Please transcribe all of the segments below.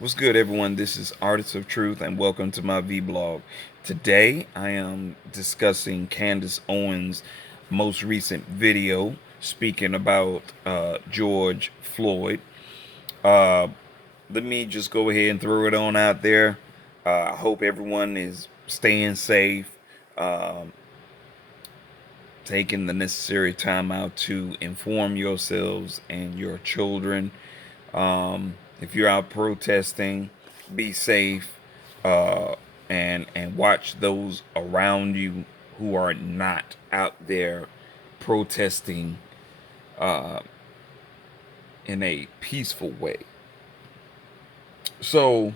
What's good, everyone? This is Artists of Truth, and welcome to my vlog. Today, I am discussing Candace Owens' most recent video speaking about George Floyd. Uh, Let me just go ahead and throw it on out there. I hope everyone is staying safe, um, taking the necessary time out to inform yourselves and your children. If you're out protesting, be safe, and watch those around you who are not out there protesting in a peaceful way. So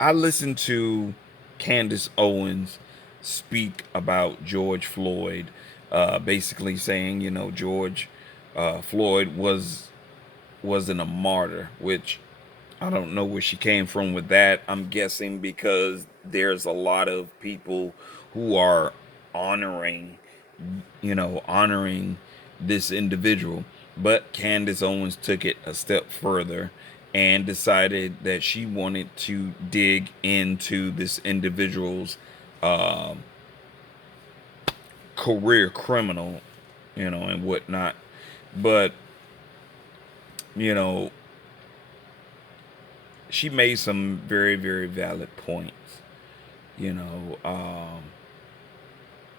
I listened to Candace Owens speak about George Floyd, basically saying, George Floyd wasn't a martyr, which I don't know where she came from with that. I'm guessing because there's a lot of people who are honoring, honoring this individual. But Candace Owens took it a step further and decided that she wanted to dig into this individual's um career criminal, and whatnot. But, you know, she made some very, very valid points, you know, um,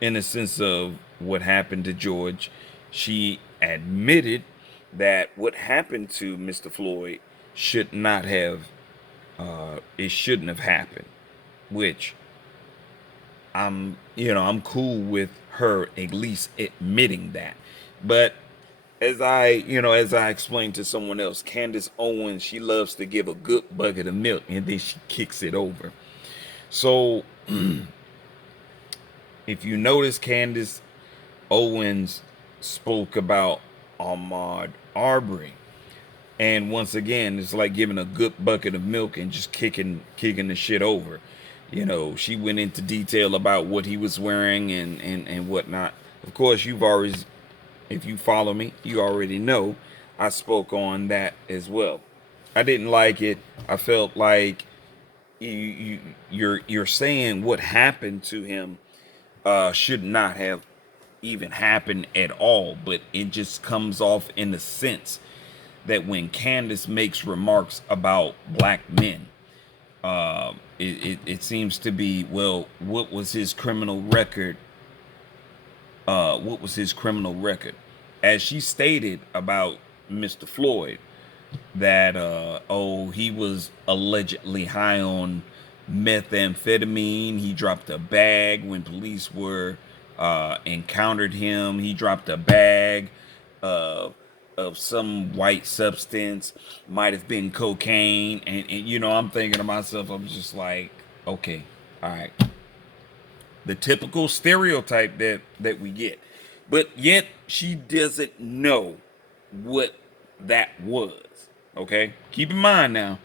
in the sense of what happened to George. She admitted that what happened to Mr. Floyd should not have, it shouldn't have happened, which I'm cool with her at least admitting that. But as I explained to someone else, Candace Owens, she loves to give a good bucket of milk and then she kicks it over. So if you notice, Candace Owens spoke about Ahmaud Arbery. And once again, it's like giving a good bucket of milk and just kicking the shit over. She went into detail about what he was wearing and whatnot. Of course, if you follow me, you already know I spoke on that as well. I didn't like it. I felt like you're saying what happened to him should not have even happened at all, but it just comes off in the sense that when Candace makes remarks about black men, it seems to be, well, what was his criminal record? What was his criminal record? As she stated about Mr. Floyd, that he was allegedly high on methamphetamine. He dropped a bag when police were encountered him. He dropped a bag uh, of some white substance, might have been cocaine, and I'm thinking to myself, I'm just like, okay, all right, the typical stereotype that we get, but yet she doesn't know what that was. Okay, keep in mind now,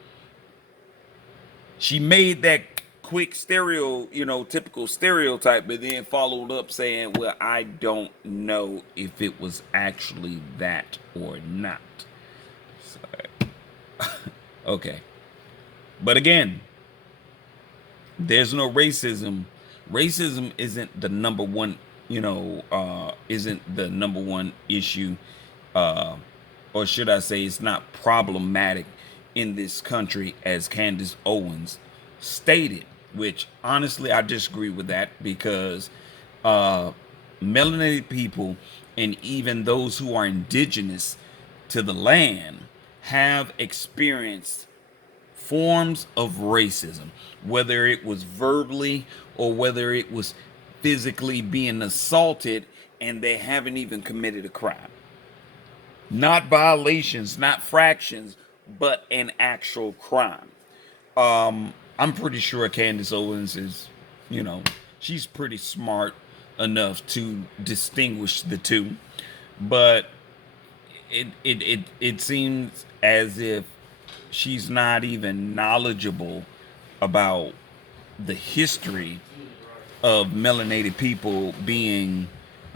she made that quick typical stereotype, but then followed up saying, well, I don't know if it was actually that or not. So, okay, but again, there's no racism. Racism isn't the number one, isn't the number one issue, uh, or should I say, it's not problematic in this country, as Candace Owens stated. Which honestly, I disagree with that because uh, melanated people and even those who are indigenous to the land have experienced forms of racism, whether it was verbally or whether it was physically being assaulted, and they haven't even committed a crime. Not violations, not fractions, but an actual crime. I'm pretty sure Candace Owens is, you know, she's pretty smart enough to distinguish the two, but it seems as if she's not even knowledgeable about the history of melanated people being,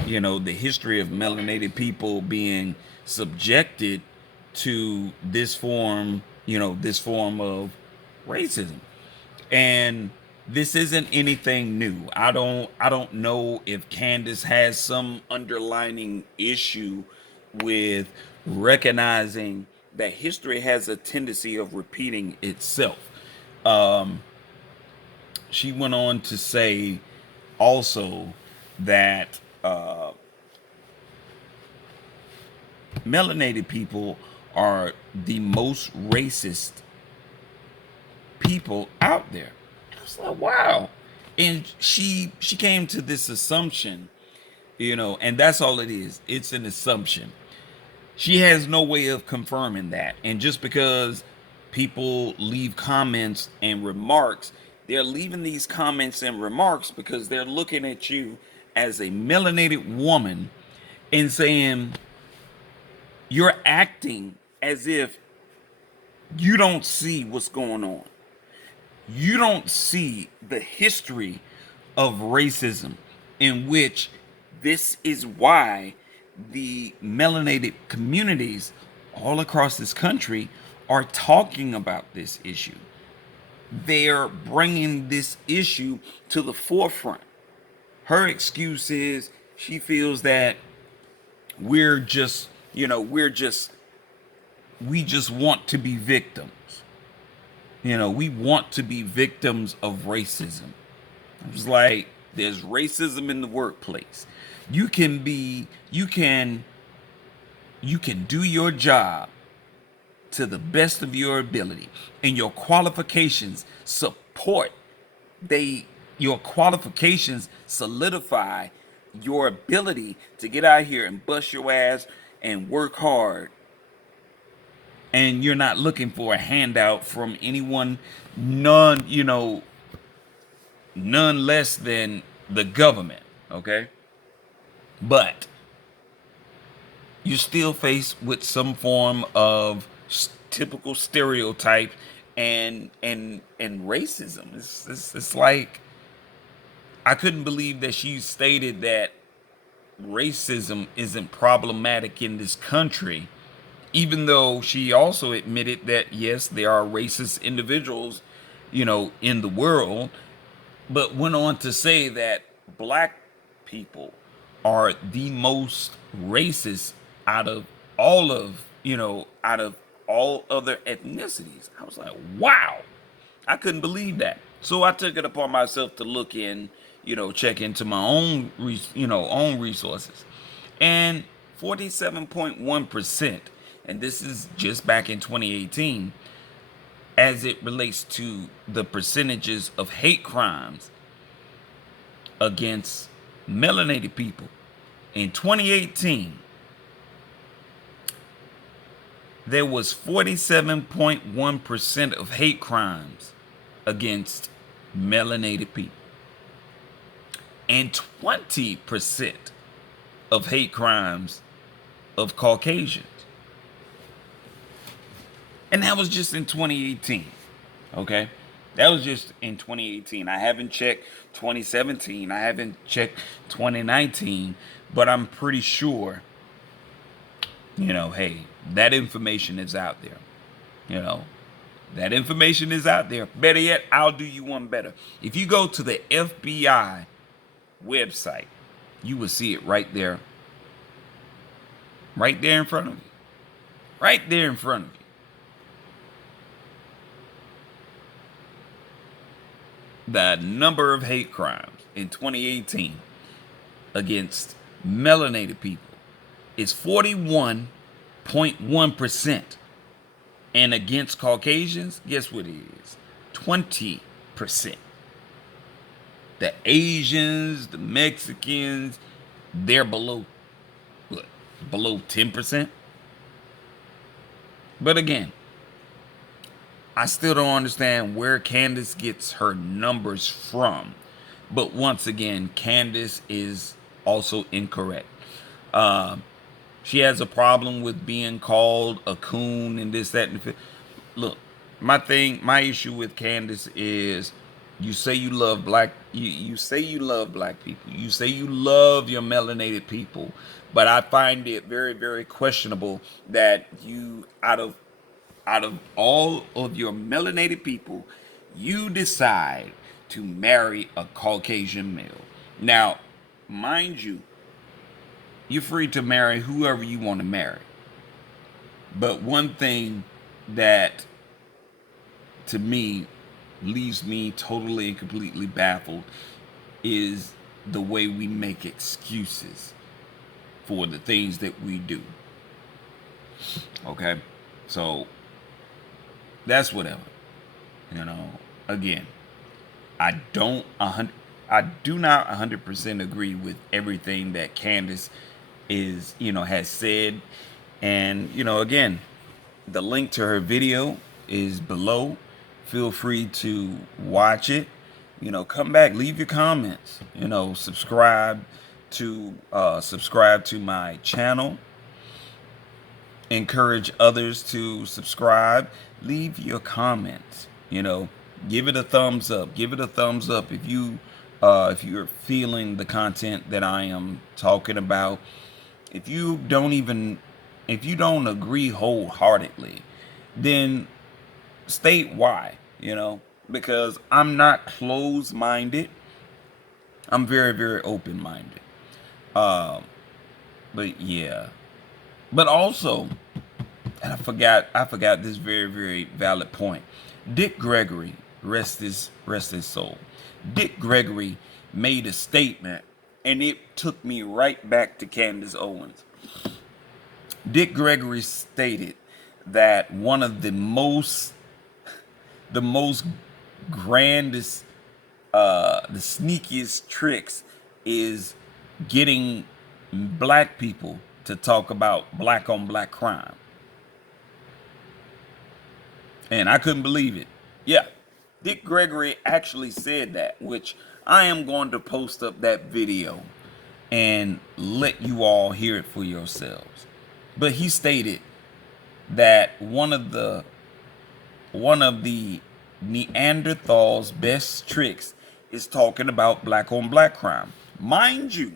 the history of melanated people being subjected to this form. this form of racism. And this isn't anything new. I don't know if Candace has some underlining issue with recognizing that history has a tendency of repeating itself. Um, she went on to say also that melanated people are the most racist people out there. I was like, wow. And she came to this assumption, and that's all it is. It's an assumption. She has no way of confirming that. And just because people leave comments and remarks, they're leaving these comments and remarks because they're looking at you as a melanated woman and saying you're acting as if you don't see what's going on. You don't see the history of racism, in which this is why the melanated communities all across this country are talking about this issue. They're bringing this issue to the forefront. Her excuse is she feels that we're just, we just want to be victims. We want to be victims of racism. It was like, there's racism in the workplace. You can be, you can do your job to the best of your ability, and your qualifications support your qualifications solidify your ability to get out here and bust your ass and work hard, and you're not looking for a handout from anyone, none less than the government, okay? But you're still faced with some form of typical stereotype and racism. It's like, I couldn't believe that she stated that racism isn't problematic in this country, even though she also admitted that yes, there are racist individuals, in the world, but went on to say that black people are the most racist out of out of all other ethnicities. I was like, wow, I couldn't believe that. So I took it upon myself to look in, check into my own, own resources. And 47.1%, and this is just back in 2018, as it relates to the percentages of hate crimes against melanated people. In 2018, there was 47.1% of hate crimes against melanated people, and 20% of hate crimes of Caucasians. And that was just in 2018. Okay? That was just in 2018. I haven't checked 2017. I haven't checked 2019. But I'm pretty sure, hey, that information is out there. That information is out there. Better yet, I'll do you one better. If you go to the FBI website, you will see it right there. Right there in front of you. Right there in front of you. The number of hate crimes in 2018 against melanated people is 41.1%. And against Caucasians, guess what it is? 20%. The Asians, the Mexicans, they're below, what? Below 10%. But again, I still don't understand where Candice gets her numbers from. But once again, Candice is also incorrect. She has a problem with being called a coon and this, that, and the fifth. Look, my issue with Candice is, you say you love you say you love black people. You say you love your melanated people. But I find it very, very questionable that you, out of Out of all of your melanated people, you decide to marry a Caucasian male. Now, mind you, you're free to marry whoever you want to marry. But one thing that to me leaves me totally and completely baffled is the way we make excuses for the things that we do. Okay? So that's whatever. You know, again, I do not 100% agree with everything that Candace has said. And, again, the link to her video is below. Feel free to watch it. Come back, leave your comments. Subscribe to my channel. Encourage others to subscribe. Leave your comments. Give it a thumbs up. Give it a thumbs up if you're feeling the content that I am talking about. If you don't agree wholeheartedly, then state why, because I'm not closed-minded. I'm very, very open-minded. But yeah. But also, and I forgot this very, very valid point. Dick Gregory, rest his soul. Dick Gregory made a statement, and it took me right back to Candace Owens. Dick Gregory stated that one of the most grandest, the sneakiest tricks is getting black people to talk about black on black crime. And I couldn't believe it. Yeah, Dick Gregory actually said that, which I am going to post up that video and let you all hear it for yourselves. But he stated that one of the Neanderthals' best tricks is talking about black on black crime. Mind you,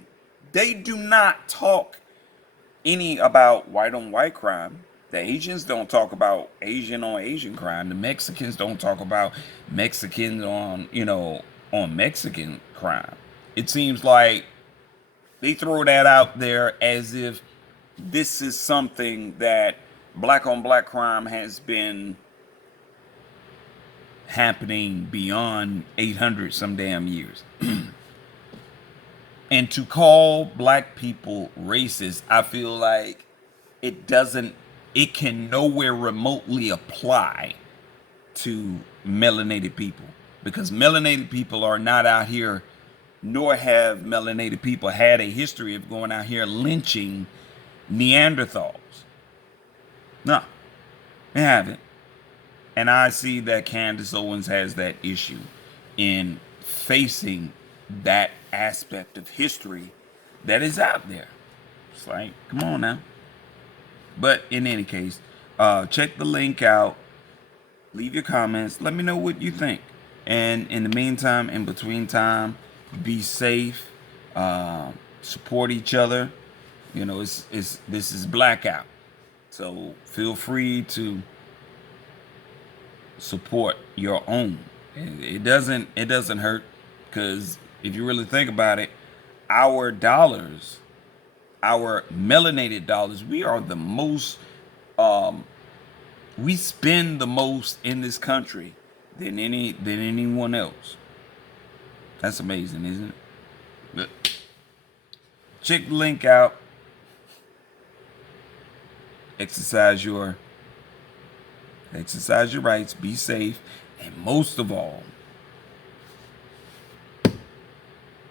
they do not talk any about white on white crime. The Asians don't talk about Asian on Asian crime. The Mexicans don't talk about Mexicans on Mexican crime. It seems like they throw that out there as if this is something that black on black crime has been happening beyond 800 some damn years. And to call black people racist, I feel like it can nowhere remotely apply to melanated people, because melanated people are not out here, nor have melanated people had a history of going out here lynching Neanderthals. No, they haven't. And I see that Candace Owens has that issue in facing that aspect of history that is out there. It's like, come on now. But in any case, check the link out. Leave your comments. Let me know what you think. And in the meantime, in between time, be safe. Support each other. This is blackout. So feel free to support your own. It doesn't hurt, because if you really think about it, our dollars, our melanated dollars, we are the most, we spend the most in this country than anyone else. That's amazing, isn't it? But check the link out. Exercise your rights, be safe, and most of all,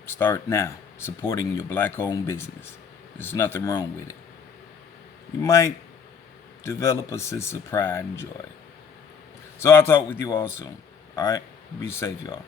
start now supporting your black-owned business. There's nothing wrong with it. You might develop a sense of pride and joy. So I'll talk with you all soon. All right? Be safe, y'all.